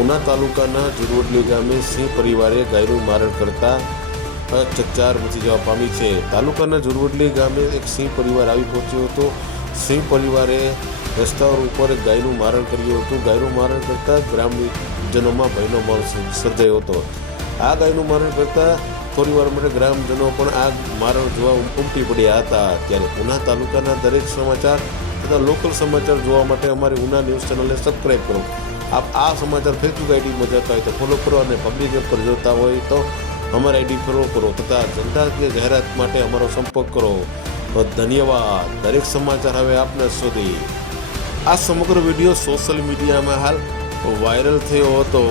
ઉના તાલુકાના જુરવડલી ગામે સિંહ પરિવારે ગાયનું મારણ કરતા ચકચાર મચી જવા પામી છે। તાલુકાના જુરવડલી ગામે એક સિંહ પરિવાર આવી પહોંચ્યો હતો। સિંહ પરિવારે રસ્તા ઉપર ગાયનું મારણ કર્યું હતું। ગાયનું મારણ કરતા ગ્રામજનોમાં ભયનો માહોલ સર્જાયો હતો। આ ગાયનું મારણ કરતા થોડી વાર માટે ગ્રામજનો પણ આ મારણ જોવા ઉમટી પડ્યા હતા। ત્યારે ઉના તાલુકાના દરેક સમાચાર તથા લોકલ સમાચાર જોવા માટે અમારી ઉના ન્યૂઝ ચેનલને સબસ્ક્રાઈબ કરો। આપ આ સમાચાર ફેસબુક આઈડીમાં જોતા હોય તો ફોલો કરો અને પબ્લિક એપ પર જોતા હોય તો અમારા આઈડી ફોલો કરો તથા જનતાકીય જાહેરાત માટે અમારો સંપર્ક કરો। તો ધન્યવાદ। દરેક સમાચાર હવે આપને સુધી। આ સમગ્ર વિડીયો સોશિયલ મીડિયામાં હાલ વાયરલ થયો હતો।